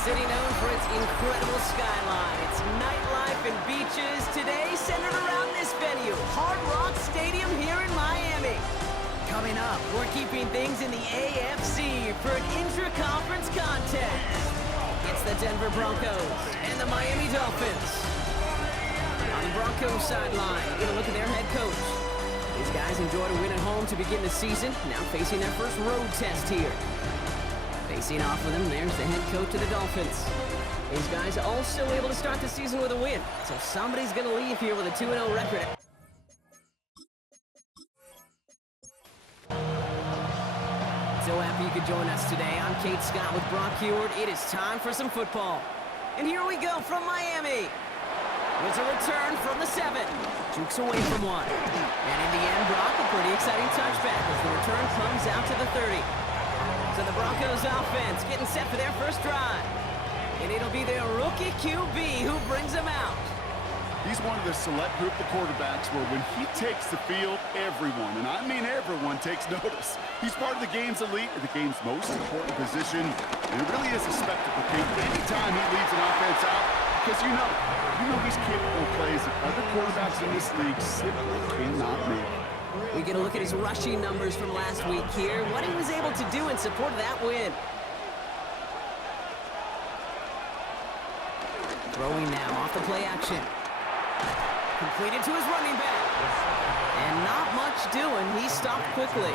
city known for its incredible skyline, its nightlife and beaches, today centered around this venue, Hard Rock Stadium here in Miami. Coming up, we're keeping things in the AFC for an intra-conference contest. It's the Denver Broncos and the Miami Dolphins. On the Broncos sideline, we're going to look at their head coach. These guys enjoyed a win at home to begin the season, now facing their first road test here. Facing off with them, there's the head coach of the Dolphins. These guys also able to start the season with a win, so somebody's going to leave here with a 2-0 record. So happy you could join us today. I'm Kate Scott with Brock Heward. It is time for some football. And here we go from Miami. It's a return from the 7. Jukes away from one. And in the end, Brock, a pretty exciting touchback as the return comes out to the 30. So the Broncos offense getting set for their first drive. And it'll be their rookie QB who brings them out. He's one of the select group of quarterbacks where when he takes the field, everyone, and I mean everyone, takes notice. He's part of the game's elite, the game's most important position, and it really is a spectacle, Kate. Anytime he leads an offense out, because you know he's capable of plays that other quarterbacks in this league simply cannot make. We get a look at his rushing numbers from last week here, what he was able to do in support of that win. Throwing now off the play action. Completed to his running back. And not much doing. He stopped quickly.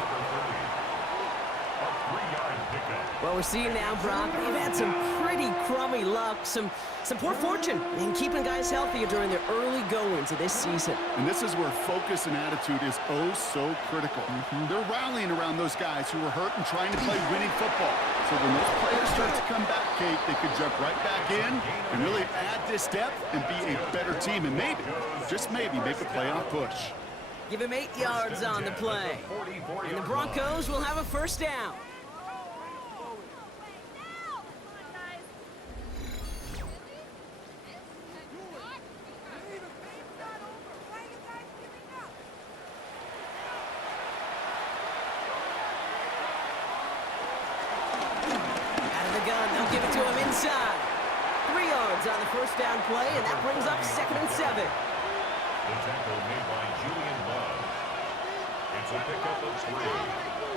What we're seeing now, Brock, they've had some pretty crummy luck, some poor fortune in keeping guys healthier during their early goings of this season. And this is where focus and attitude is oh so critical. They're rallying around those guys who were hurt and trying to play winning football. So when those players start to come back, Kate, they could jump right back in and really add this depth and be a better team and maybe, just maybe, make a playoff push. Give him 8 yards on the play. And the Broncos will have a first down. They'll give it to him inside. 3 yards on the first down play, and that brings up 2nd and 7. The tackle made by Julian Love. It's a pickup of 3.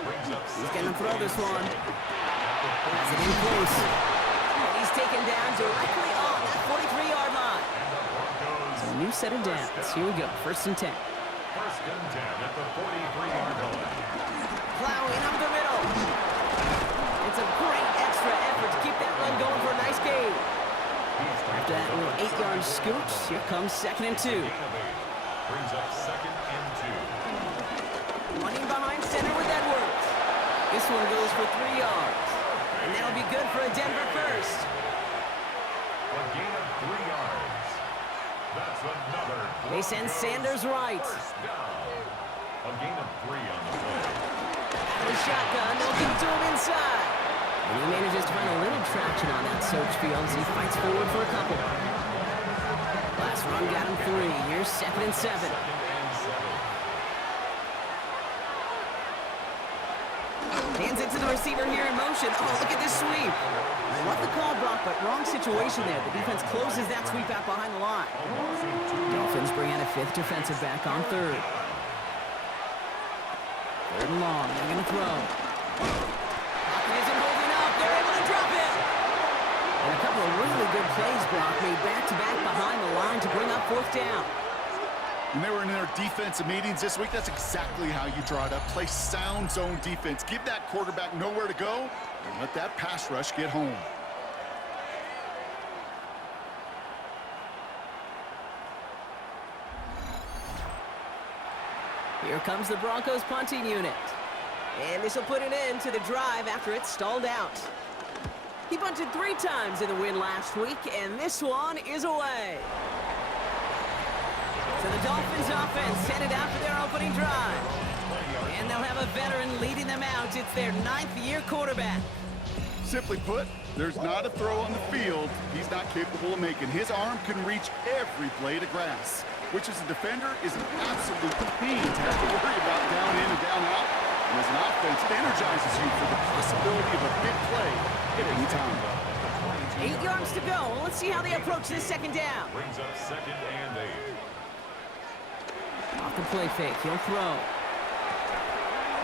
Brings up He's going to throw this one. Has it in close. And he's taken down directly on that 43-yard line. So a new set of downs. Here we go, 1st and 10. 1st and 10 at the 43-yard line. Plowing up the middle. It's a great extra effort to keep that run going for a nice gain. After that little 8-yard scooch, here comes 2nd and 2. Brings up 2nd and 2. Running behind center with Edwards. This one goes for 3 yards. And that'll be good for a Denver first. A gain of 3 yards. That's another. They send Sanders right. First down. A gain of 3 on the play. Out of the shotgun, they'll give it to him inside. And he manages to find a little traction on that search field as he fights forward for a couple. Last run got him 3. Here's 2nd and 7. Hands it to the receiver here in motion. Oh, look at this sweep. I love the call, Brock, but wrong situation there. The defense closes that sweep out behind the line. Dolphins bring out a 5th defensive back on 3rd. 3rd and long. They're going to throw. Pocket isn't holding up. They're able to drop it. And a couple of really good plays, Brock, made back-to-back behind the line to bring up 4th down. When they were in their defensive meetings this week, that's exactly how you draw it up. Play sound zone defense. Give that quarterback nowhere to go and let that pass rush get home. Here comes the Broncos punting unit. And this will put an end to the drive after it stalled out. He punted 3 times in the win last week, and this one is away. So the Dolphins offense headed out for their opening drive. And they'll have a veteran leading them out. It's their 9th-year quarterback. Simply put, there's not a throw on the field he's not capable of making. His arm can reach every blade of grass, which as a defender is an absolute pain to have to worry about down in and down out. And as an offense, it energizes you for the possibility of a big play at any time. 8 yards to go. Let's see how they approach this second down. Brings up 2nd and 8. Off the play fake, he'll throw.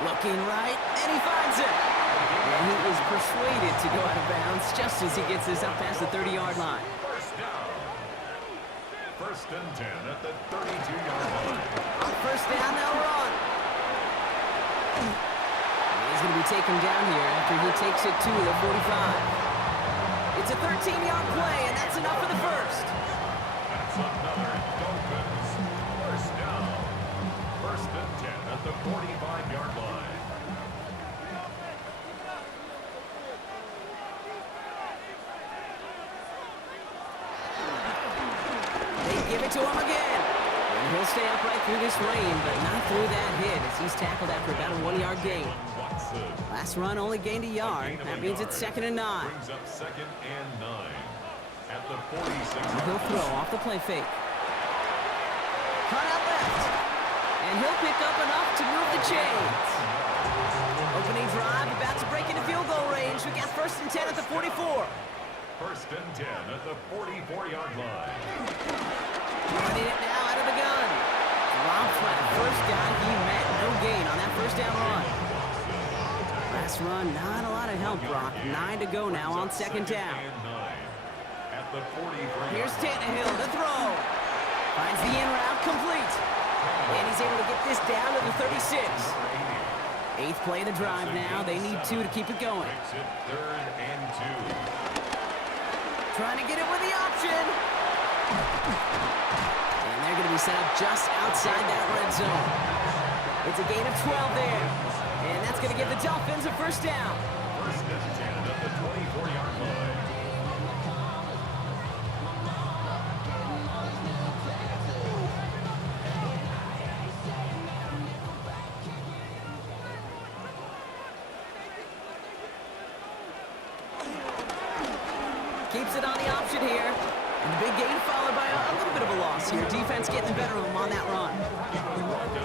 Looking right, and he finds it. And he is persuaded to go out of bounds just as he gets this up past the 30-yard line. First down. 1st and 10 at the 32-yard line. On first down, they'll run. He's going to be taken down here after he takes it to the 45. It's a 13-yard play, and that's enough for the first. That's another Dolphins first down. 1st and 10 at the 45-yard line. They give it to him again. And he'll stay upright through this rain, but not through that hit as he's tackled after about a 1-yard gain. Last run only gained a yard. That means it's 2nd and 9. Brings up 2nd and 9 at the 46. He'll throw off the play fake. Cut out left. And he'll pick up enough to move the chains. Opening drive, about to break into field goal range. We got 1st and 10 at the 44. 1st and 10 at the 44-yard line. Running it now out of the gun. Rob flat, first down, he met. No gain on that first down run. Last run, not a lot of help, Brock. 9 to go now on 2nd down. At the 43. Here's Tannehill to throw. Finds the in route complete. And he's able to get this down to the 36. 8th play of the drive now. They need 2 to keep it going. Makes it 3rd and 2. Trying to get it with the option. And they're going to be set up just outside that red zone. It's a gain of 12 there. And that's going to give the Dolphins a first down. 1st and 10 at the 24-yard line. Keeps it on the option here. And the big gain followed by a little bit of a loss here. Defense getting the better of them on that run.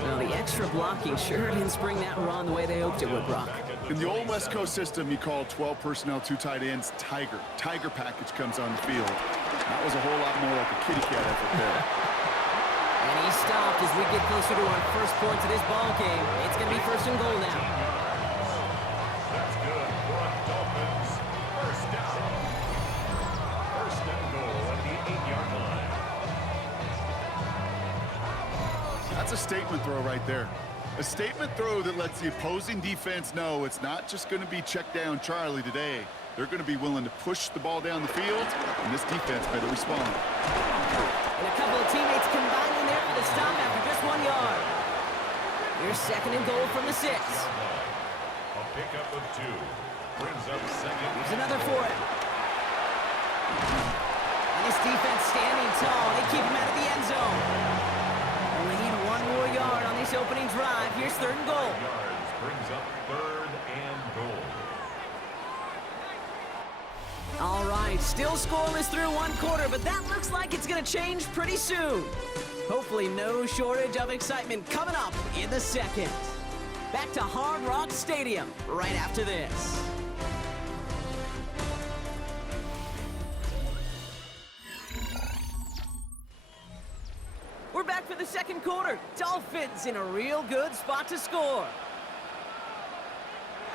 Well, the extra blocking sure didn't spring that run the way they hoped it would, Brock. In the old West Coast system, you call 12 personnel, 2 tight ends, Tiger. Tiger package comes on the field. That was a whole lot more like a kitty cat effort there. And he stopped as we get closer to our first points of this ball game. It's going to be 1st and goal now. That's good for a Dolphins first down. 1st and goal at the 8-yard line. That's a statement throw right there. A statement throw that lets the opposing defense know it's not just going to be check down Charlie today. They're going to be willing to push the ball down the field, and this defense better respond. And a couple of teammates combining there for the stop after just 1 yard. Here's 2nd and goal from the 6. A pickup of 2. Brings up 2nd. Here's another for it. And this defense standing tall. They keep him out of the end zone. Only need 1 more yard on this opening drive. Here's 3rd and goal. Yards brings up 3rd and goal. All right, still scoreless through 1 quarter, but that looks like it's going to change pretty soon. Hopefully no shortage of excitement coming up in the second. Back to Hard Rock Stadium right after this. We're back for the second quarter. Dolphins in a real good spot to score.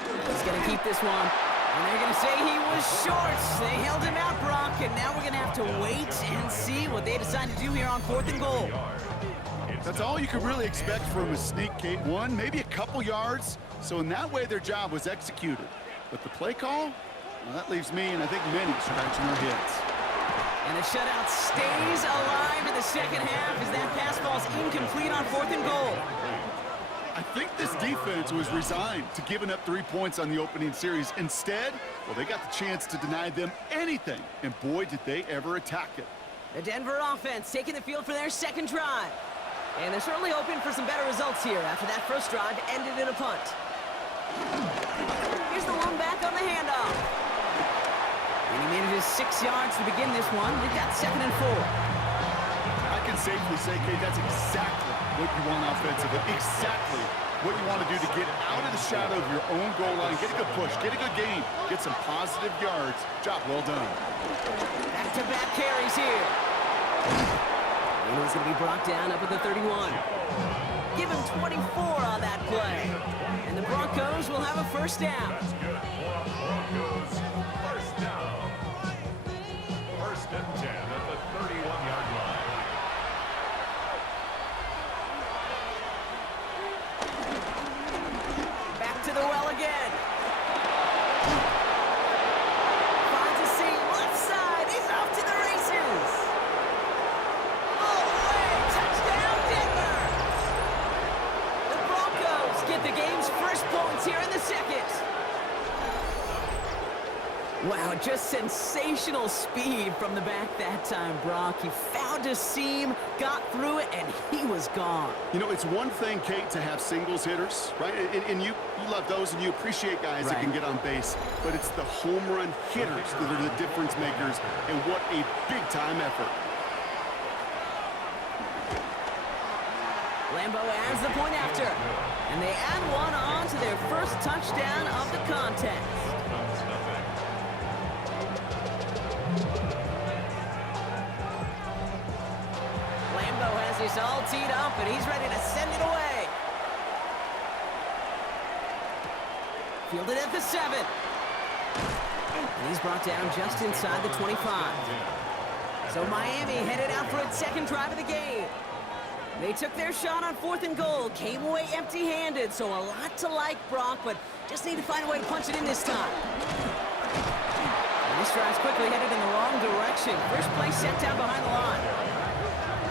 He's going to keep this one. And they're going to say he was short. They held him out, Brock, and now we're going to have to wait and see what they decide to do here on 4th and goal. That's all you could really expect from a sneak Kate. 1, maybe a couple yards. So in that way, their job was executed. But the play call, well, that leaves me and I think many scratching our heads. And the shutout stays alive in the second half as that pass ball's incomplete on 4th and goal. I think this defense was resigned to giving up 3 points on the opening series. Instead, well, they got the chance to deny them anything. And boy, did they ever attack it. The Denver offense taking the field for their second drive. And they're certainly hoping for some better results here after that first drive ended in a punt. Here's the one back on the handoff. And he manages 6 yards to begin this one. They've got 2nd and 4. I can safely say, Kate, that's exactly what you want offensively. Exactly what you want to do to get out of the shadow of your own goal line, get a good push, get a good gain, get some positive yards. Job well done. Back-to-back carries here. And he's going to be brought down up at the 31. Give him 24 on that play. And the Broncos will have a first down. That's good for a Broncos first down. First and 10 at the 31-yard line. Back to the well again. Finds a seam, left side. He's off to the races. All the way, touchdown Denver. The Broncos get the game's first points here in the second. Wow, just sensational speed from the back that time, Brock. He found a seam, got through it, and he was gone. You know, it's one thing, Kate, to have singles hitters, right? And you love those, and you appreciate guys that can get on base. But it's the home run hitters that are the difference makers, and what a big-time effort. Lambeau adds the point after, and they add one on to their first touchdown of the contest. Lambeau has this all teed up, and he's ready to send it away. Fielded at the 7. And he's brought down just inside the 25. So Miami headed out for its second drive of the game. They took their shot on 4th and goal, came away empty-handed, so a lot to like, Brock, but just need to find a way to punch it in this time. And this drive's quickly headed in the wrong direction. First play set down behind the line.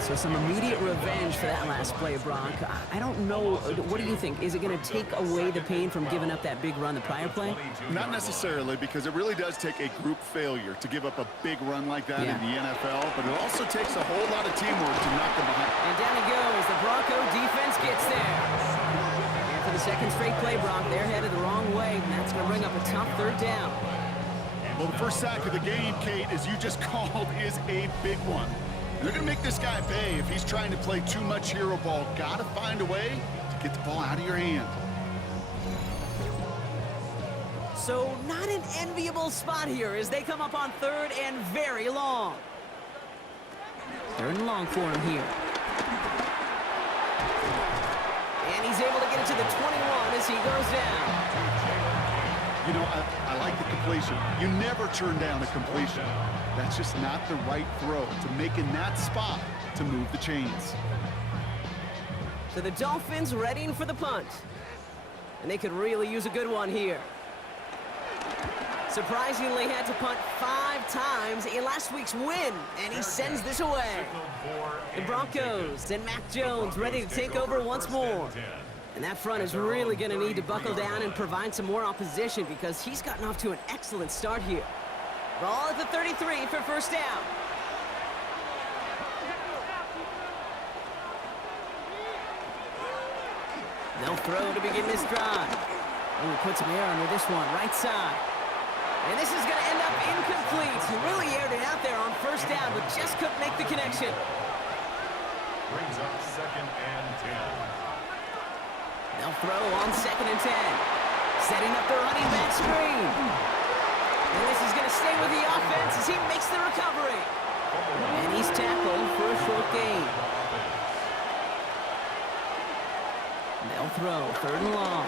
So some immediate revenge for that last play, Brock. I don't know, what do you think? Is it going to take away the pain from giving up that big run the prior play? Not necessarily, because it really does take a group failure to give up a big run like that in the NFL, but it also takes a whole lot of teamwork to knock them behind. And down he goes. The Bronco defense gets there. And for the second straight play, Brock, they're headed the wrong way, and that's going to bring up a tough third down. Well, the first sack of the game, Kate, as you just called, is a big one. They're going to make this guy pay if he's trying to play too much hero ball. Got to find a way to get the ball out of your hand. So not an enviable spot here as they come up on 3rd and very long. 3rd and long for him here. And he's able to get it to the 21 as he goes down. You know, I like the completion. You never turn down a completion. That's just not the right throw to make in that spot to move the chains. So the Dolphins readying for the punt. And they could really use a good one here. Surprisingly had to punt 5 times in last week's win, and he sends this away. The Broncos and Mac Jones ready to take over once more. And that front is really going to need to buckle down and provide some more opposition because he's gotten off to an excellent start here. Ball at the 33 for first down. They'll throw to begin this drive. Oh, put some air under this one, right side. And this is going to end up incomplete. He really aired it out there on first down, but just couldn't make the connection. Brings up 2nd and 10. They'll throw on 2nd and 10. Setting up the running back screen. And this is going to stay with the offense as he makes the recovery. And he's tackled for a short gain. They'll throw 3rd and long.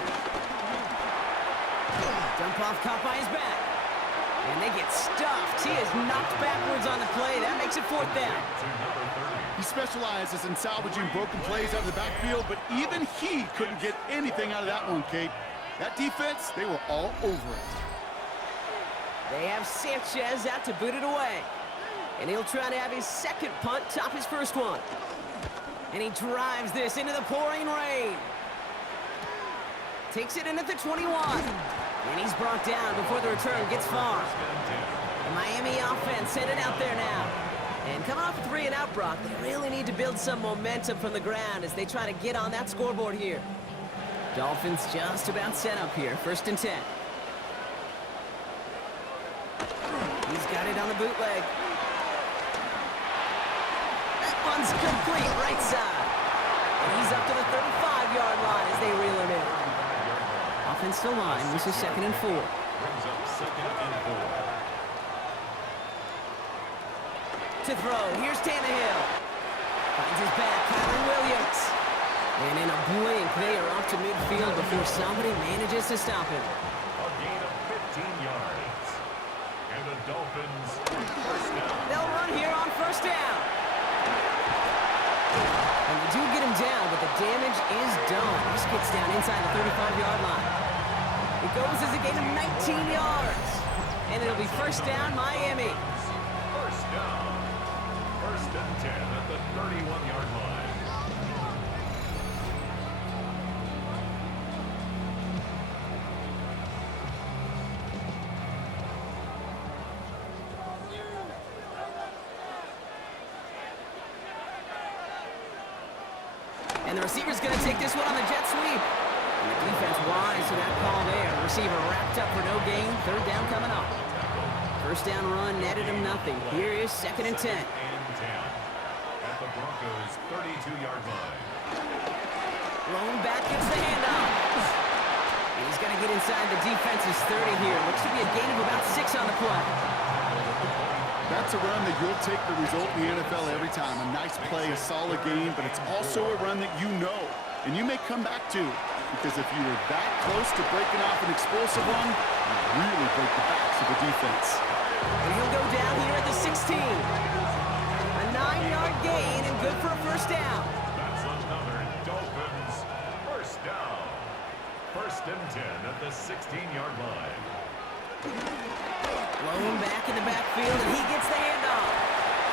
Dump off caught by his back. And they get stuffed. He is knocked backwards on the play. That makes it 4th down. He specializes in salvaging broken plays out of the backfield, but even he couldn't get anything out of that one, Kate. That defense, they were all over it. They have Sanchez out to boot it away. And he'll try to have his second punt top his first one. And he drives this into the pouring rain. Takes it in at the 21. And he's brought down before the return gets far. The Miami offense headed out there now. And coming off a 3 and out, Brock, they really need to build some momentum from the ground as they try to get on that scoreboard here. Dolphins just about set up here. 1st and 10. He's got it on the bootleg. That one's complete right side. And he's up to the 35 25-yard line as they reel it in. Offensive line, this is 2nd and 4. Brings up 2nd and 4. To throw, here's Tannehill. Finds his back, Kyron Williams. And in a blink, they are off to midfield before somebody manages to stop him. A gain of 15 yards. And the Dolphins, first down. They'll run here on first down. And they do get him down, but the damage is done. This gets down inside the 35-yard line. It goes as a gain of 19 yards. And it'll be first down, Miami. First down. First and 10 at the 31-yard line. And the receiver's going to take this one on the jet sweep. And the defense wise to that call there. Receiver wrapped up for no gain. Third down coming up. First down run netted him nothing. Here is 2nd and 10. And 10 at the Broncos' 32-yard line. Lone back gets the handoff. And he's going to get inside the defense's 30 here. Looks to be a gain of about 6 on the play. That's a run that you'll take the result in the NFL every time. A nice play, a solid game, but it's also a run that you know and you may come back to. Because if you were that close to breaking off an explosive one, you really break the backs of the defense. And he'll go down here at the 16. A 9-yard gain and good for a first down. That's another Dolphins first down. First and 10 at the 16-yard line. Lone back in the backfield, and he gets the handoff.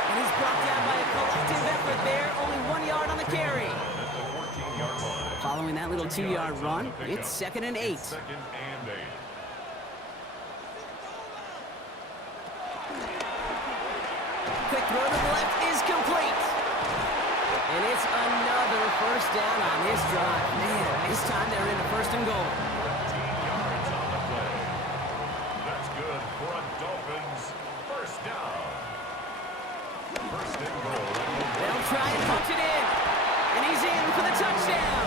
And he's brought down by a collective effort there. Only 1 yard on the carry. At the 14-yard line. Following that little 2-yard run, it's 2nd and 8. Second and 8. Quick throw to the left is complete. And it's another first down on this drive. Man, this time they're in the first and goal. 14 yards on the play. That's good for a Dolphins first down. First and goal. They'll try and punch it in. And he's in for the touchdown.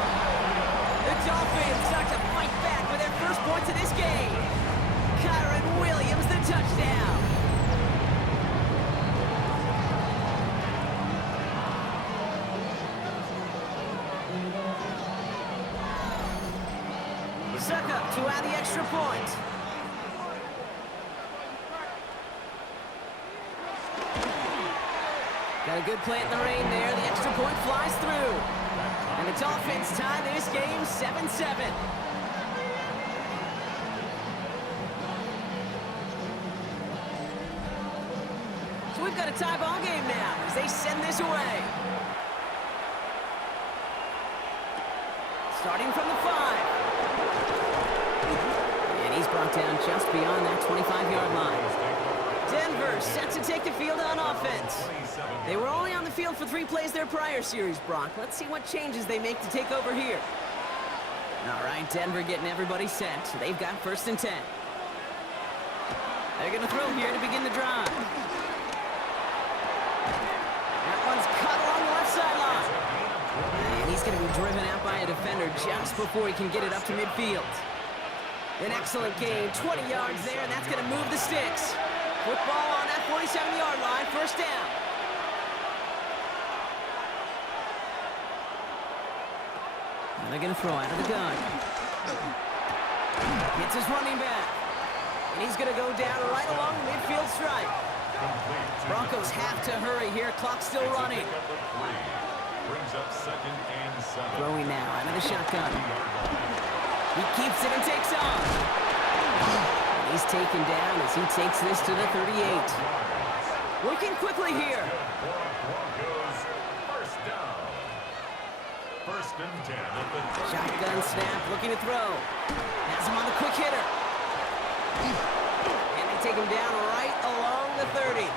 The Dolphins start to fight back with their first points of this game. Kyron Williams, the touchdown. Suck up to add the extra point. Got a good play in the rain there. The extra point flies through. And the Dolphins tie this game 7-7. So we've got a tie ball game now as they send this away. Starting from the 5. And he's brought down just beyond that 25-yard line. Denver set to take the field on offense. They were only on the field for 3 plays their prior series, Brock. Let's see what changes they make to take over here. All right, Denver getting everybody set. They've got first and 10. They're going to throw here to begin the drive. That one's cut along the left sideline. And he's going to be driven out by a defender just before he can get it up to midfield. An excellent gain, 20 yards there, and that's going to move the sticks. Football on that 47-yard line, first down. And they're going to throw out of the gun. Hits his running back. And he's going to go down right along the midfield stripe. Broncos have to hurry here. Clock's still running. Brings up second and 7. Throwing now out of the shotgun. He keeps it and takes off. And he's taken down as he takes this to the 38. Working quickly here. Broncos first down. First and 10 at the Shotgun snap, looking to throw. Has him on the quick hitter. And they take him down right along the 30.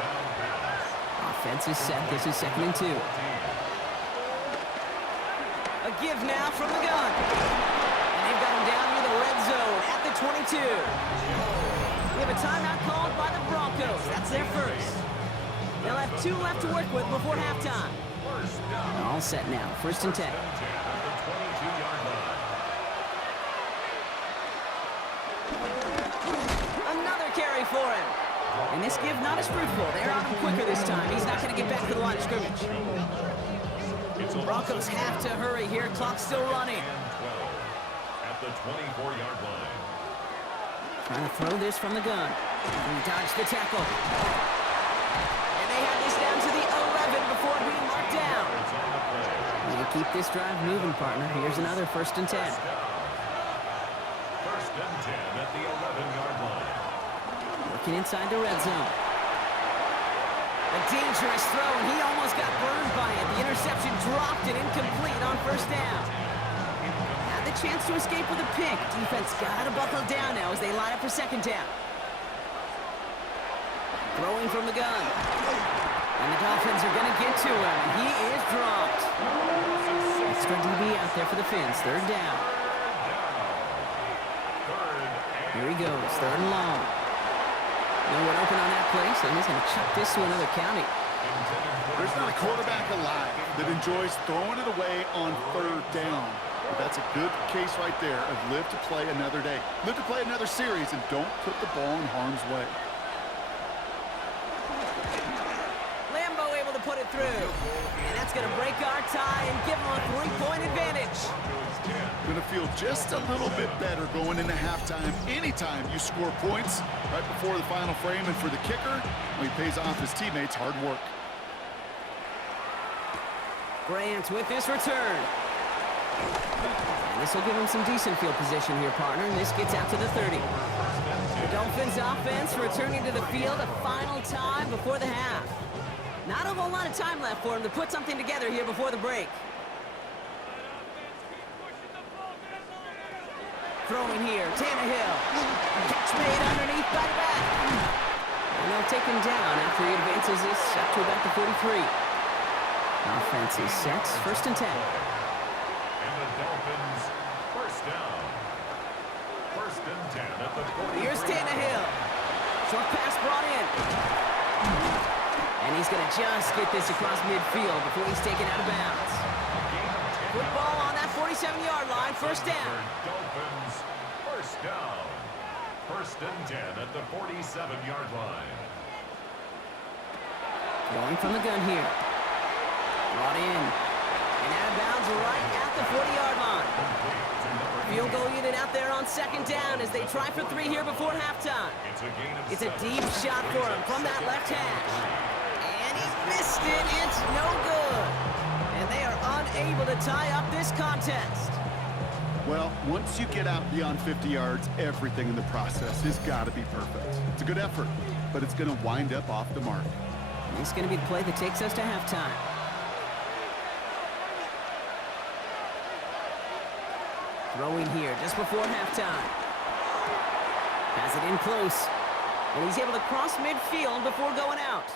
Offense is set. This is 2nd and 2. A give now from the gun. And they've got him down near the red zone at the 22. We have a timeout called by the Broncos. That's their first. They'll have 2 left to work with before halftime. All set now. First and 10. at the 22-yard for him. And this give not as fruitful. They're on him quicker this time. He's not going to get back to the line of scrimmage. Broncos have to hurry here. Clock's still running. At the 24-yard line. Trying to throw this from the gun. He dodged the tackle. And they have this down to the 11 before being marked down. You keep this drive moving, partner. Here's another 1st and 10. 1st and 10 at the 11-yard line. Working inside the red zone. A dangerous throw, and he almost got burned by it. The interception dropped and incomplete on 1st down. Had the chance to escape with a pick. Defense got to buckle down now as they line up for 2nd down. Throwing from the gun. And the Dolphins are going to get to him, and he is dropped. Extra DB out there for the Fins. 3rd down. Here he goes, 3rd and long. No one open on that play, so he's going to chuck this to another county. There's not a quarterback alive that enjoys throwing it away on 3rd down. But that's a good case right there of live to play another day. Live to play another series and don't put the ball in harm's way. Lambo able to put it through. And that's going to break our tie and give him a 3-point advantage. Going to feel just a little bit better going into halftime anytime you score points right before the final frame. And for the kicker, well, he pays off his teammates' hard work. Grant with this return. And this will give him some decent field position here, partner. And this gets out to the 30. The Dolphins offense returning to the field a final time before the half. Not a whole lot of time left for him to put something together here before the break. Throwing here, Tannehill. Catch made underneath by the back. And they'll take him down after he advances this up to about the 43. Offense is set, 1st and 10. And the Dolphins, 1st down. 1st and 10 at the 43. Here's Tannehill. Short pass brought in. And he's going to just get this across midfield before he's taken out of bounds. Football on that 47-yard line, 1st down. Dolphins, 1st down. 1st and 10 at the 47-yard line. Going from the gun here. Brought in. And out of bounds right at the 40-yard line. Field goal unit out there on 2nd down as they try for 3 here before halftime. It's a deep shot for him from that left hash. And he missed it. It's no good. And they are unable to tie up this contest. Well, once you get out beyond 50 yards, everything in the process has got to be perfect. It's a good effort, but it's going to wind up off the mark. This is going to be the play that takes us to halftime. Throwing here just before halftime. Has it in close. And he's able to cross midfield before going out.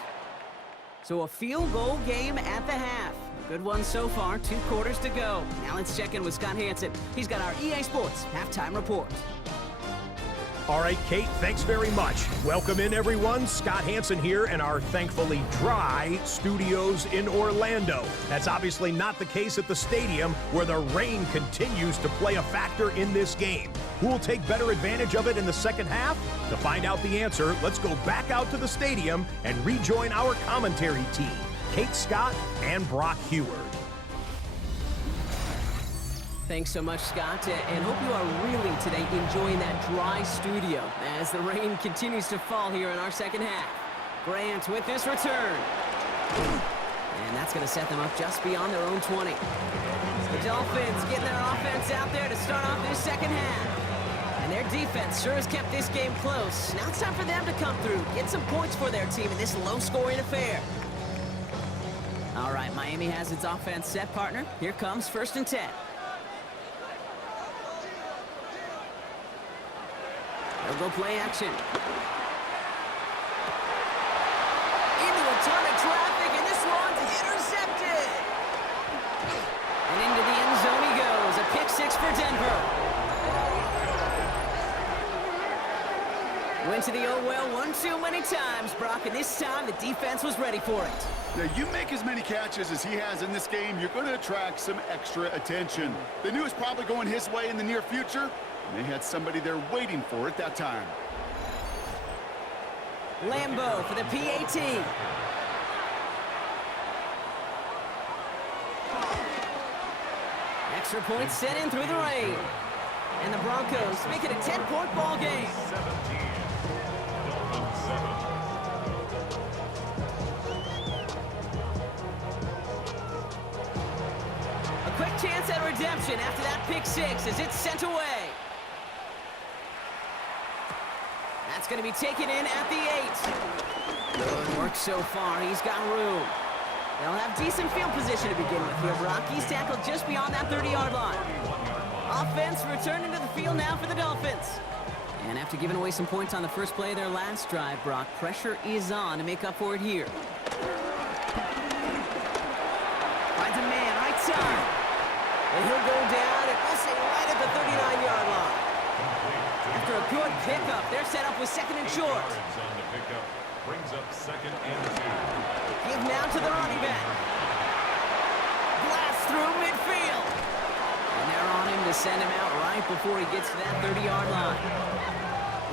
So a field goal game at the half. A good one so far, 2 quarters to go. Now let's check in with Scott Hansen. He's got our EA Sports halftime report. All right, Kate, thanks very much. Welcome in, everyone. Scott Hansen here in our thankfully dry studios in Orlando. That's obviously not the case at the stadium, where the rain continues to play a factor in this game. Who will take better advantage of it in the second half? To find out the answer, let's go back out to the stadium and rejoin our commentary team, Kate Scott and Brock Heward. Thanks so much, Scott, and hope you are really today enjoying that dry studio as the rain continues to fall here in our second half. Grant with this return. And that's going to set them up just beyond their own 20. The Dolphins getting their offense out there to start off this second half. And their defense sure has kept this game close. Now it's time for them to come through, get some points for their team in this low-scoring affair. All right, Miami has its offense set, partner. Here comes 1st and 10. They'll go play action. Into a ton of traffic, and this one's intercepted. And into the end zone he goes. A pick 6 for Denver. Went to the oh well one too many times, Brock, and this time the defense was ready for it. Now, you make as many catches as he has in this game, you're going to attract some extra attention. They knew it was probably going his way in the near future, and they had somebody there waiting for it that time. Lambeau for the PAT. Extra point sent in through the rain. And the Broncos make it a 10-point ball game. 17. Dolphins 7. A quick chance at redemption after that pick six as it's sent away. That's going to be taken in at the 8. Good work so far. He's got room. They'll have decent field position to begin with here, Brock. He's tackled just beyond that 30-yard line. Offense returning to the field now for the Dolphins. And after giving away some points on the first play of their last drive, Brock, pressure is on to make up for it here. Finds a man, right side. And he'll go down, and we'll say right at the 39-yard line. After a good pickup, they're set up with second and short. On the pickup, brings up second and 2. Give now to the running back. Blast through midfield. And they're on him to send him out right before he gets to that 30-yard line.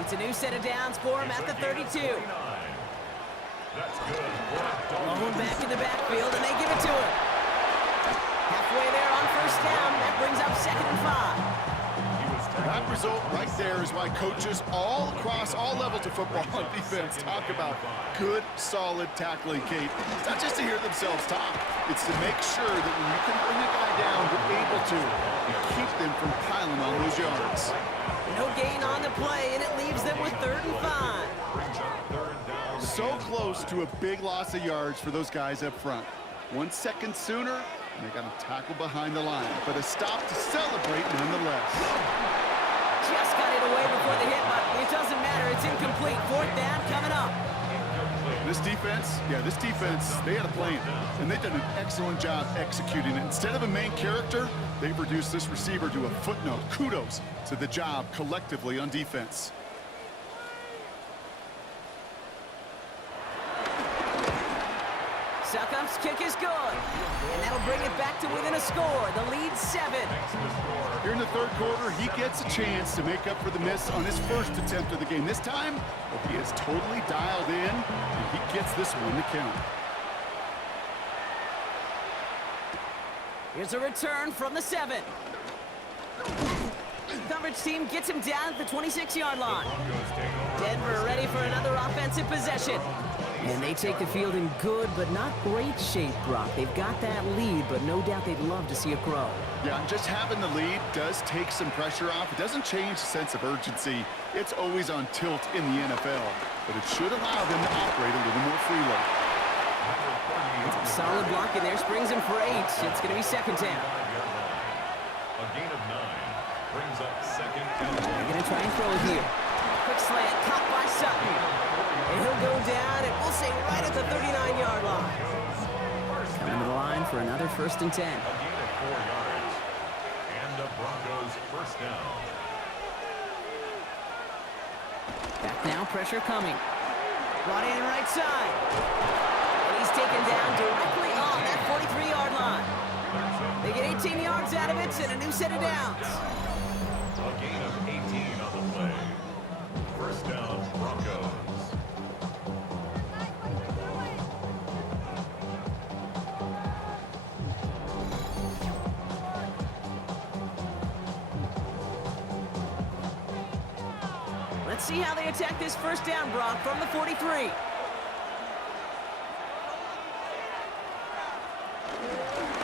It's a new set of downs for him at the 32. That's good. Blown back in the backfield, and they give it to him. Halfway there on first down. That brings up second and 5. That result right there is why coaches all across all levels of football on defense talk about good, solid tackling, Kate. It's not just to hear themselves talk. It's to make sure that when you can bring a guy down, you're able to and keep them from piling on those yards. No gain on the play, and it leaves them with 3rd and 5. So close to a big loss of yards for those guys up front. 1 second sooner, and they got a tackle behind the line, but a stop to celebrate nonetheless. Just got it away before the hit, but it doesn't matter. It's incomplete. 4th down coming up. This defense, they had a plan, and they've done an excellent job executing it. Instead of a main character, they've reduced this receiver to a footnote. Kudos to the job collectively on defense. Succum's kick is good, and that'll bring it back to within a score. The lead 7. Here in the 3rd quarter, he gets a chance to make up for the miss on his first attempt of the game. This time, he is totally dialed in, and he gets this one to count. Here's a return from the 7. Coverage team gets him down at the 26-yard line. Denver ready for another offensive possession. And they take the field in good but not great shape, Brock. They've got that lead, but no doubt they'd love to see it grow. Yeah, and just having the lead does take some pressure off. It doesn't change the sense of urgency. It's always on tilt in the NFL, but it should allow them to operate a little more freely. Solid block in there, springs him for 8. It's going to be 2nd down. A gain of 9 brings up second and 1. They're going to try and throw it here. Quick slant, caught by Sutton. And he'll go down, and we'll say right at the 39-yard line. Coming to the line for another 1st and 10. A gain of 4 yards. And the Broncos first down. Back now, pressure coming. Brought in right side. And he's taken down directly on that 43-yard line. They get 18 yards out of it and a new set of downs. A gain of 18 on the play. First down, Broncos. Let's see how they attack this first down, Brock, from the 43.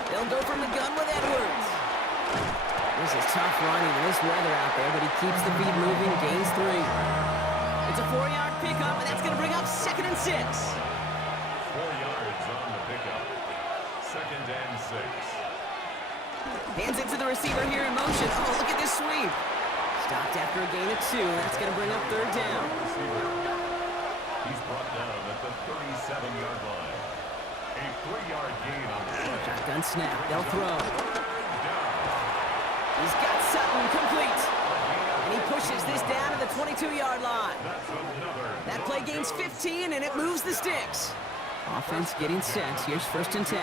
They'll go from the gun with Edwards. This is tough running in this weather out there, but he keeps the feet moving, gains 3. It's a 4-yard pickup, and that's going to bring up 2nd and 6. 4 yards on the pickup. 2nd and 6. Hands it to the receiver here in motion. Oh, look at this sweep. Stopped after a gain of 2. That's going to bring up 3rd down. He's brought down at the 37-yard line. A 3-yard gain on the play. Shotgun snap. They'll throw. He's got Sutton complete. And he pushes this down to the 22-yard line. That play gains 15, and it moves the sticks. Offense getting set. Here's 1st and 10.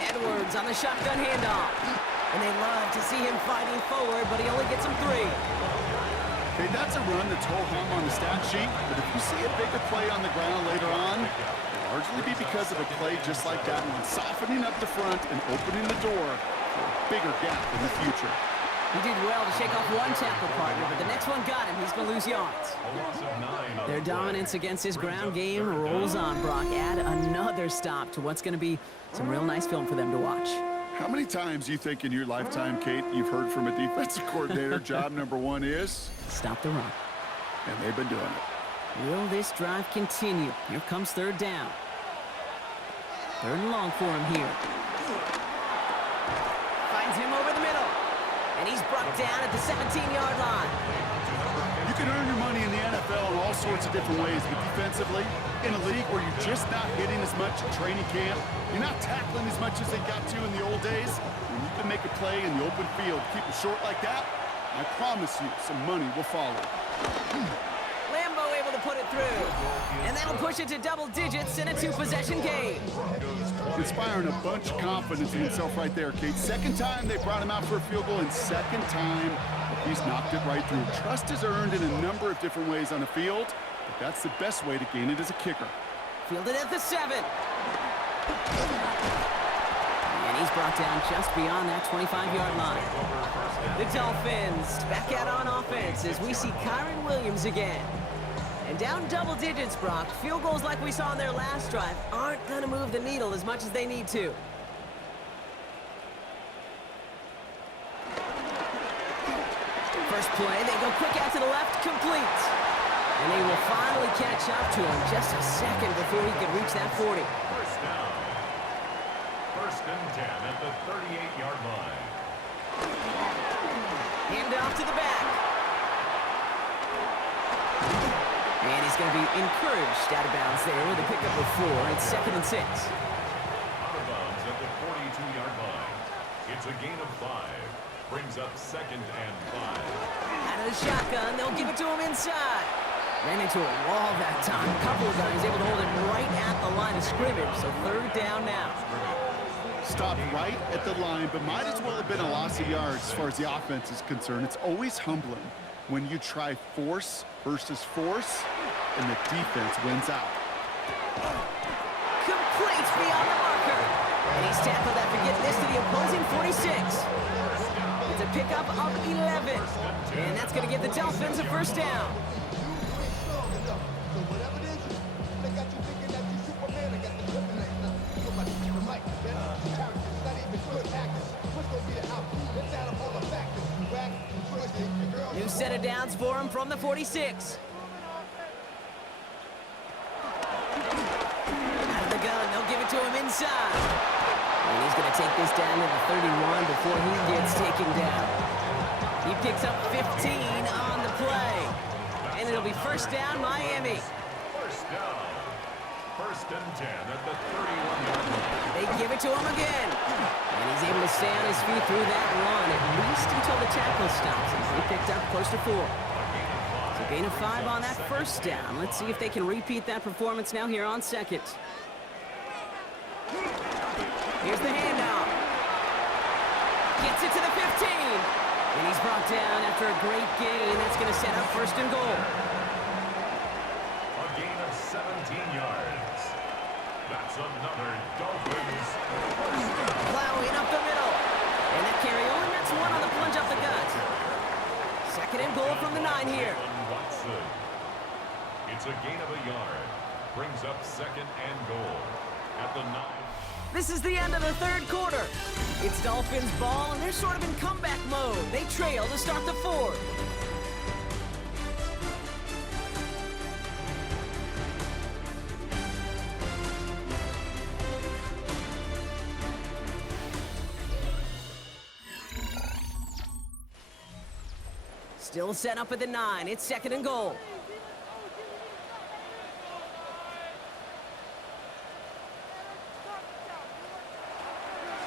Edwards on the shotgun handoff. And they love to see him fighting forward, but he only gets him 3. Okay, that's a run that's ho-hum on the stat sheet, but if you see a bigger play on the ground later on, it'll largely be because of a play just like that one, softening up the front and opening the door for a bigger gap in the future. He did well to shake off one tackle partner, but the next one got him. He's going to lose yards. Their dominance against his ground game rolls on, Brock. Add another stop to what's going to be some real nice film for them to watch. How many times do you think in your lifetime, Kate, you've heard from a defensive coordinator, job number one is? Stop the run. And they've been doing it. Will this drive continue? Here comes third down. Third and long for him here. Finds him over the middle. And he's brought down at the 17-yard line. You can earn your money in the NFL in all sorts of different ways, but defensively, in a league where you're just not hitting as much at training camp, you're not tackling as much as they got to in the old days, when you can make a play in the open field, keep it short like that, I promise you some money will follow. Lambo able to put it through. And that'll push it to double digits in a two-possession game. Inspiring a bunch of confidence in himself right there, Kate. Second time they brought him out for a field goal, and second time he's knocked it right through. Trust is earned in a number of different ways on the field, but that's the best way to gain it as a kicker. Fielded at the 7. And he's brought down just beyond that 25-yard line. The Dolphins back out on offense as we see Kyron Williams again. And down double digits, Brock. Field goals like we saw in their last drive aren't going to move the needle as much as they need to. First play, they go quick out to the left, complete. And they will finally catch up to him just a second before he can reach that 40. First down. First and 10 at the 38-yard line. Hand off to the back. And he's going to be encouraged out of bounds there with a pickup of 4. It's 2nd and 6. Out of bounds at the 42-yard line. It's a gain of 5. Brings up 2nd and 5. Out of the shotgun, they'll give it to him inside. Ran into a wall that time. A couple of guys able to hold it right at the line of scrimmage. So third down now. Stopped right at the line, but might as well have been a loss of yards as far as the offense is concerned. It's always humbling when you try force versus force, and the defense wins out. Complete beyond the marker. And he's tackled after getting this to the opposing 46. It's a pickup of 11. And that's going to give the Dolphins a first down. New set of downs for him from the 46. Out of the gun, they'll give it to him inside. And he's going to take this down to the 31 before he gets taken down. He picks up 15 on the play. And it'll be first down, Miami. First down. First and 10 at the 31-yard line. They give it to him again. And he's able to stay on his feet through that run, at least until the tackle stops him. He picked up close to 4. So gain of 5 on that first down. Let's see if they can repeat that performance now here on second. Here's the handoff. Gets it to the 15. And he's brought down after a great gain. That's going to set up first and goal. A gain of 17 yards. That's another Dolphins first down. Plowing up the middle. And that carry only nets 1 on the plunge up the gut. Second and goal from the 9 here. Watson. It's a gain of a yard. Brings up 2nd and goal at the 9. This is the end of the third quarter. It's Dolphins ball, and they're sort of in comeback mode. They trail to start the 4th. Still set up at the 9. It's 2nd and goal.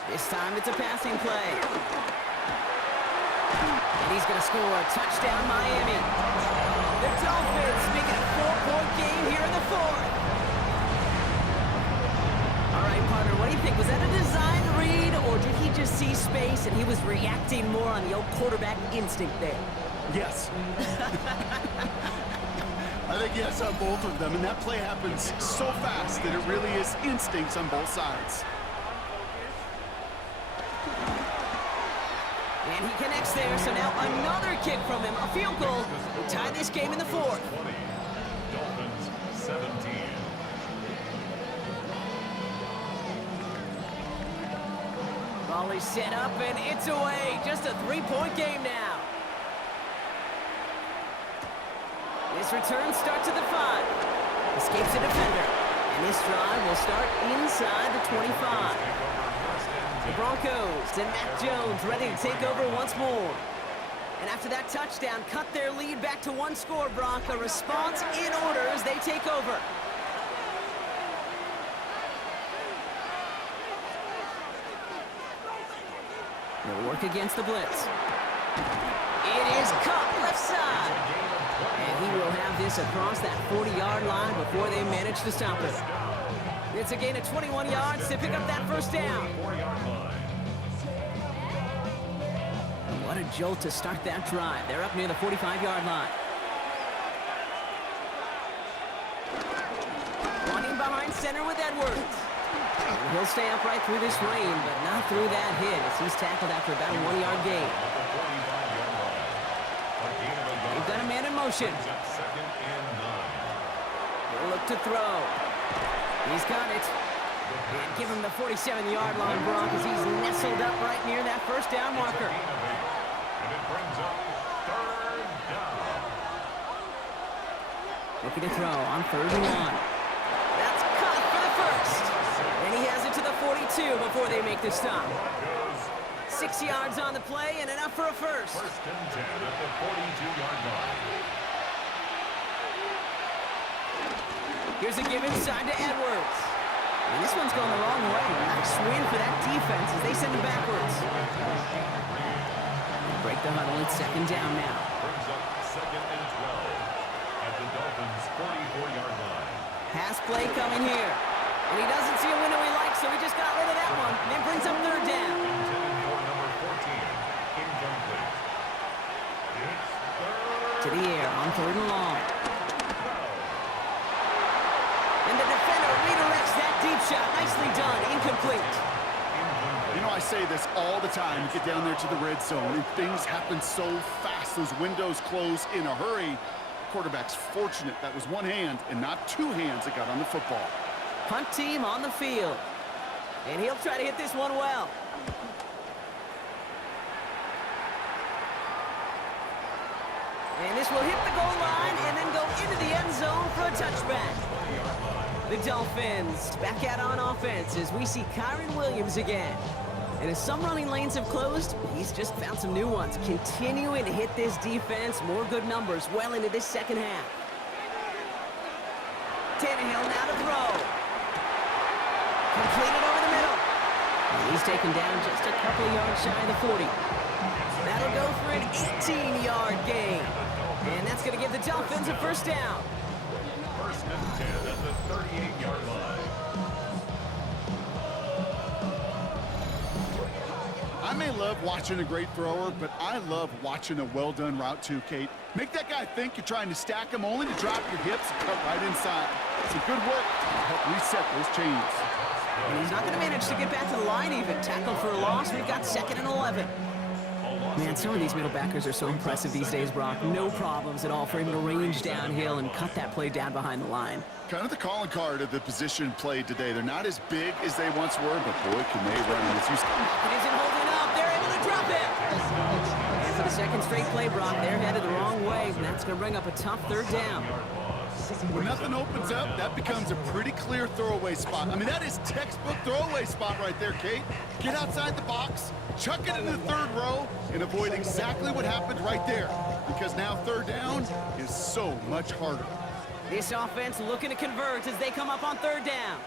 This time it's a passing play. And he's going to score a touchdown, Miami. The Dolphins make it a 4-point game here in the 4th. All right, partner, what do you think? Was that a design read, or did he just see space and he was reacting more on the old quarterback instinct there? Yes. I think yes on both of them, and that play happens so fast that it really is instincts on both sides. And he connects there, so now another kick from him. A field goal will tie this game in the fourth. 20. Dolphins 17. Ball is set up, and it's away. Just a three-point game now. This return starts at the 5. Escapes a defender. And this drive will start inside the 25. The Broncos and Mac Jones ready to take over once more. And after that touchdown, cut their lead back to one score, Brock. A response in order as they take over. They'll work against the blitz. It is cut left side. And he will have this across that 40-yard line before they manage to stop it. It's a gain of 21 yards to pick up that first down. What a jolt to start that drive. They're up near the 45-yard line. Running behind center with Edwards. And he'll stay upright through this rain, but not through that hit as he's tackled after about a 1-yard gain. They've got a man in motion. They'll look to throw. He's got it. And give him the 47-yard line, Brock, as he's nestled up right near that first down marker. And it brings up third down. Looking to throw on 3rd and 1. That's cut for the first. And he has it to the 42 before they make the stop. 6 yards on the play and enough for a first. 1st and 10 at the 42-yard line. Here's a give inside to Edwards. And this one's going the wrong way. Nice win for that defense as they send him backwards. Break the huddle. It's 2nd down now. Brings up 2nd and 12 at the Dolphins' 44-yard line. Pass play coming here. And he doesn't see a window he likes, so he just got rid of that one. And it brings up 3rd down. Intended for number 14. Incomplete. It's third. To the air on 3rd and long. And the defender redirects that deep shot. Nicely done. Incomplete. You know, I say this all the time. You get down there to the red zone, and things happen so fast. Those windows close in a hurry. The quarterback's fortunate that was one hand and not two hands that got on the football. Punt team on the field. And he'll try to hit this one well. And this will hit the goal line and then go into the end zone for a touchback. The Dolphins back out on offense as we see Kyron Williams again. And as some running lanes have closed, he's just found some new ones. Continuing to hit this defense, more good numbers well into this 2nd half. Tannehill now to throw. Completed over the middle. And he's taken down just a couple yards shy of the 40. That'll go for an 18-yard gain. And that's going to give the Dolphins a 1st down. 1st and 10 at the 38-yard line. I may love watching a great thrower, but I love watching a well-done route too, Kate. Make that guy think you're trying to stack him only to drop your hips and cut right inside. Some good work to help reset those chains. And he's not going to manage to get back to the line even. Tackled for a loss. We've got 2nd and 11. Man, some of these middle backers are so impressive these days, Brock. No problems at all for him to range downhill and cut that play down behind the line. Kind of the calling card of the position played today. They're not as big as they once were, but boy, can they run. As you It isn't holding up. They're able to drop it. And for the 2nd straight play, Brock, they're headed the wrong way, and that's going to bring up a tough 3rd down. When nothing opens up, that becomes a pretty clear throwaway spot. I mean, that is textbook throwaway spot right there, Kate. Get outside the box, chuck it into the 3rd row, and avoid exactly what happened right there. Because now 3rd down is so much harder. This offense looking to convert as they come up on 3rd down.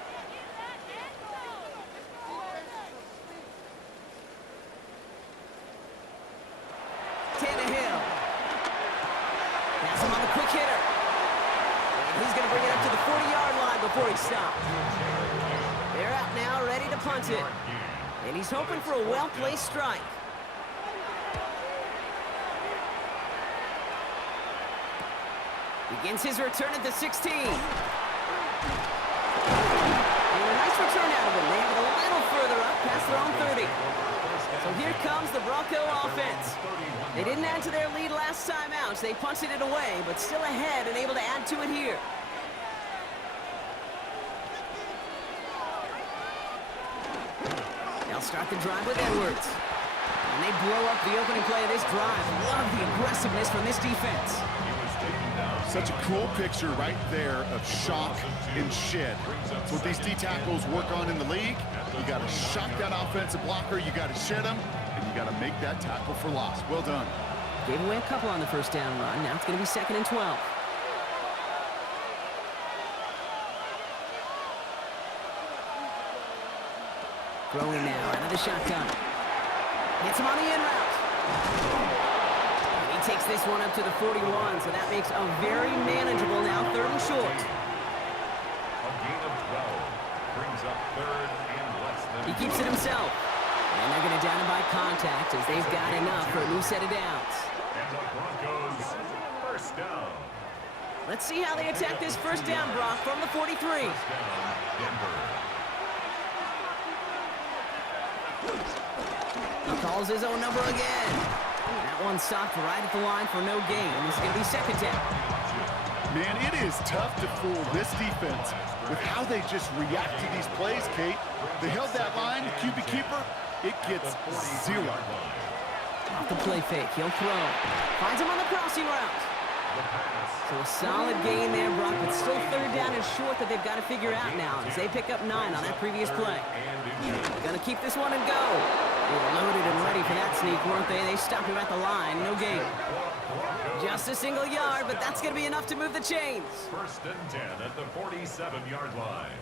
Tannehill. Has him on the quick hitter. And he's going to bring it up to the 40-yard line before he stops. They're out now, ready to punt it. And he's hoping for a well-placed strike. Begins his return at the 16. And a nice return out of them. They have it a little further up past their own 30. So here comes the Bronco offense. They didn't add to their lead last time out. So they punted it away, but still ahead and able to add to it here. They'll start the drive with Edwards. And they blow up the opening play of this drive. Love the aggressiveness from this defense. Such a cool picture right there of shock and shed. That's what these D tackles work on in the league. You got to shock that offensive blocker, you got to shed him, and you got to make that tackle for loss. Well done. Gave away a couple on the first down run. Now it's going to be 2nd and 12. Throwing now out of the shotgun. Hits him on the in route. And he takes this one up to the 41, so that makes a very manageable now 3rd and short. A gain of 12 brings up 3rd and less than. He keeps it himself. And they're going to down him by contact as they've got enough for a new set of downs. And the Broncos first down. Let's see how they attack this first down, Brock, from the 43. First down, Denver. He calls his own number again. That one stopped right at the line for no gain. This is going to be 2nd down. Man, it is tough to fool this defense with how they just react to these plays, Kate. They held that line, the QB keeper, it gets 0. Off the play fake, he'll throw. Finds him on the crossing route. So a solid gain there, Brock, but still 3rd down and short that they've got to figure out now as they pick up 9 on that previous play. Gonna keep this one and go. They were loaded and ready for that sneak, weren't they? They stopped him at the line, no gain. Just a single yard, but that's gonna be enough to move the chains. 1st and 10 at the 47-yard line.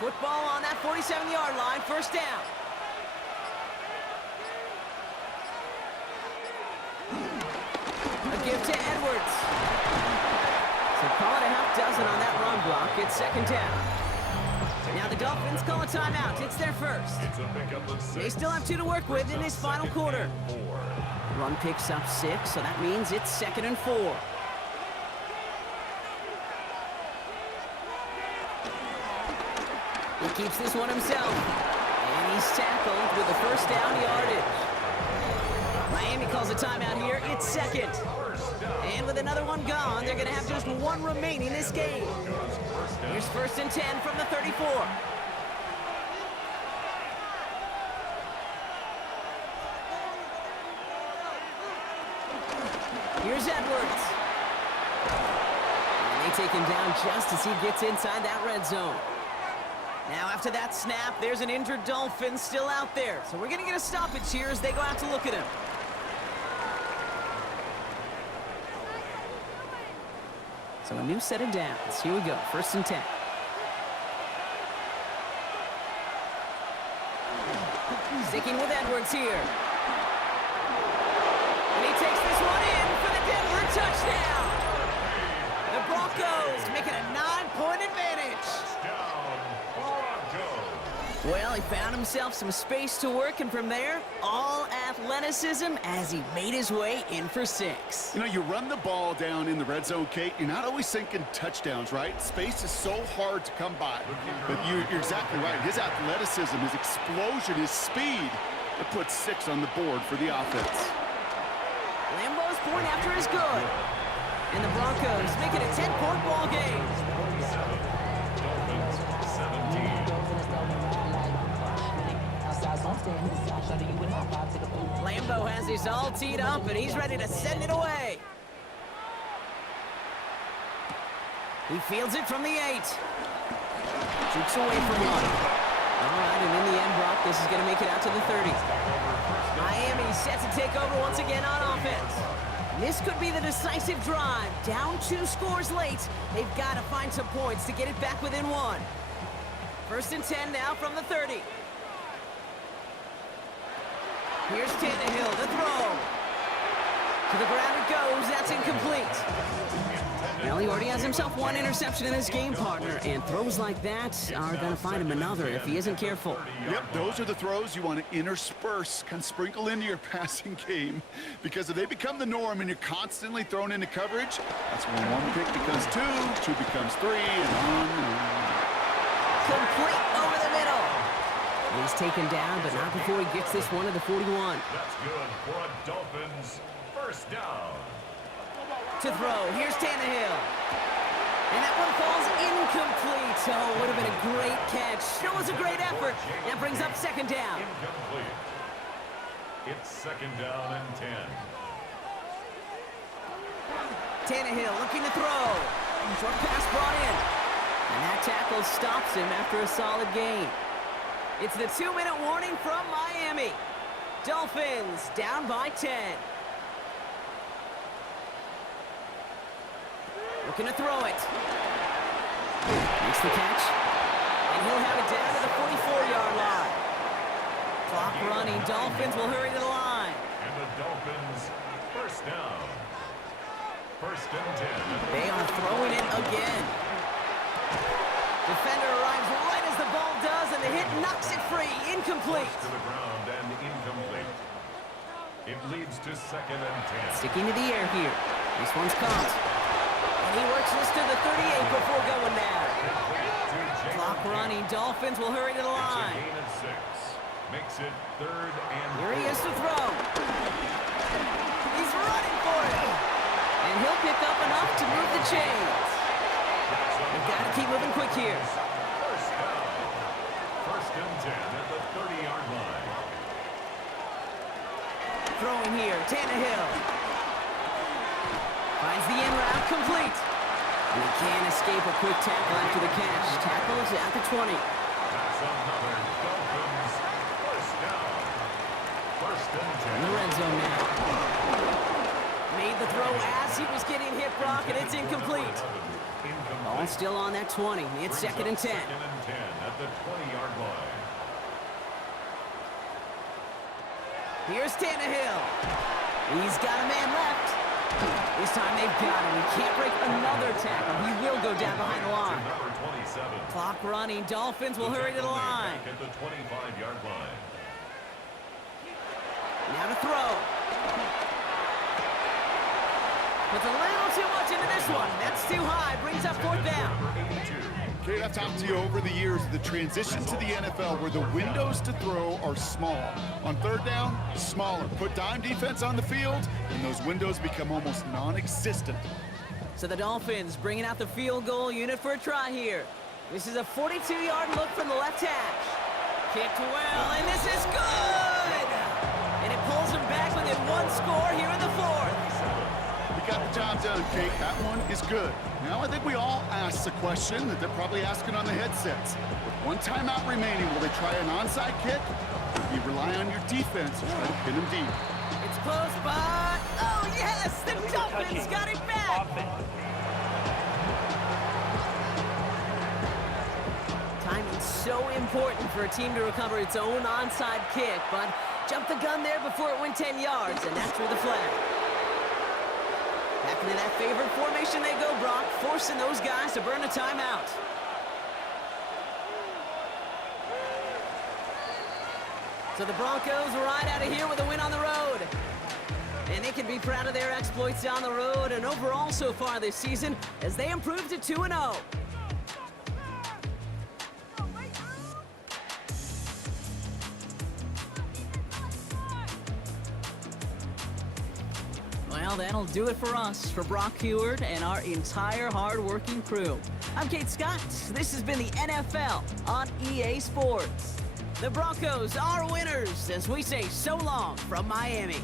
Football on that 47-yard line, 1st down. A give to Edwards. So call it a half dozen on that run block. It's 2nd down. Now the Dolphins call a timeout. It's their first. It's a pickup of 6. They still have 2 to work with in this final quarter. 4. Run picks up 6, so that means it's 2nd and 4. He keeps this one himself. And he's tackled with the first down yardage. Miami calls a timeout here. It's 2nd. And with another one gone, they're going to have just 1 remaining this game. Here's 1st and 10 from the 34. Here's Edwards. And they take him down just as he gets inside that red zone. Now after that snap, there's an injured Dolphin still out there. So we're going to get a stoppage here as they go out to look at him. So a new set of downs. Here we go, 1st and 10. Sticking with Edwards here. And he takes this one in for the Denver touchdown. The Broncos make it a 9-point advantage. Well, he found himself some space to work, and from there, all athleticism as he made his way in for 6. You know, you run the ball down in the red zone, Kate, you're not always thinking touchdowns, right? Space is so hard to come by. But you're exactly right. His athleticism, his explosion, his speed, it puts 6 on the board for the offense. Lambeau's point after is good. And the Broncos make it a 10-point ball game. Dolphins 17. Lambeau has this all teed up, and he's ready to send it away. He fields it from the 8. Jukes away from 1. All right, and in the end, Brock, this is going to make it out to the 30. Miami set to take over once again on offense. This could be the decisive drive. Down 2 scores late. They've got to find some points to get it back within 1. 1st and 10 now from the 30. Here's Tannehill, the throw. To the ground it goes. That's incomplete. Well, he already has himself one interception in this game, partner, and throws like that are going to find him another if he isn't careful. Yep, those are the throws you want to intersperse, kind of sprinkle into your passing game, because if they become the norm and you're constantly thrown into coverage, that's when one pick becomes two becomes three, and on and on. Complete over the middle. He's taken down, but not before he gets this one to the 41. That's good for a Dolphins first down. To throw, here's Tannehill. And that one falls incomplete. Oh, would have been a great catch. Still was a great effort. That brings up second down. Incomplete. It's second down and 10. Tannehill looking to throw. Short pass brought in. And that tackle stops him after a solid gain. It's the 2-minute warning from Miami. Dolphins down by 10. Looking to throw it. Makes the catch. And he'll have it down to the 44-yard line. Clock running. Dolphins will hurry to the line. And the Dolphins first down. First and 10. They are throwing it again. Defender arrives right as the ball does, and the hit knocks it free. Incomplete. To the ground and incomplete. It leads to second and 10. Sticking to the air here. This one's caught. And he works this to the 38 before going down. Clock running. Dolphins will hurry to the line. Gain of 6. Makes it third and Here he is to throw. He's running for it. And he'll pick up enough to move the chains. They've got to keep moving quick here. first down. First and 10 at the 30-yard line. Throwing here. Tannehill. Finds the end route complete. And he can't escape a quick tackle after the catch. Tackle is at the 20. That's another Dolphins first down. First and 10. In the red zone now. Made the throw as he was getting hit, Brock, and it's incomplete. Ball still on that 20. It's second and 10. Second and 10 at the 20-yard line. Here's Tannehill. He's got a man left. This time they've got him. He can't break another tackle. He will go down behind the line. Number 27. Clock running. Dolphins will hurry to the line. Back at the 25-yard line. Now to throw. Puts a little too much into this one. That's too high. Brings up fourth down. Number 82. Kate, I've talked to you over the years, the transition to the NFL where the windows to throw are small. On third down, smaller. Put dime defense on the field, and those windows become almost non-existent. So the Dolphins bringing out the field goal unit for a try here. This is a 42-yard look from the left hash. Kicked well, and this is good! And it pulls him back within one score here in the fourth. We got the job done, Kate. That one is good. Now I think we all ask the question that they're probably asking on the headsets. With one timeout remaining, will they try an onside kick? Or do you rely on your defense to try to pin them deep? It's close, but... Oh, yes! The Dolphins got it back! Timing's so important for a team to recover its own onside kick, but jumped the gun there before it went 10 yards, and that's through the flag. Back into that favorite formation they go, Brock, forcing those guys to burn a timeout. So the Broncos ride out of here with a win on the road. And they can be proud of their exploits down the road and overall so far this season as they improved to 2-0. Well, that'll do it for us, for Brock Heward and our entire hard-working crew. I'm Kate Scott. This has been the NFL on EA Sports. The Broncos are winners as we say so long from Miami.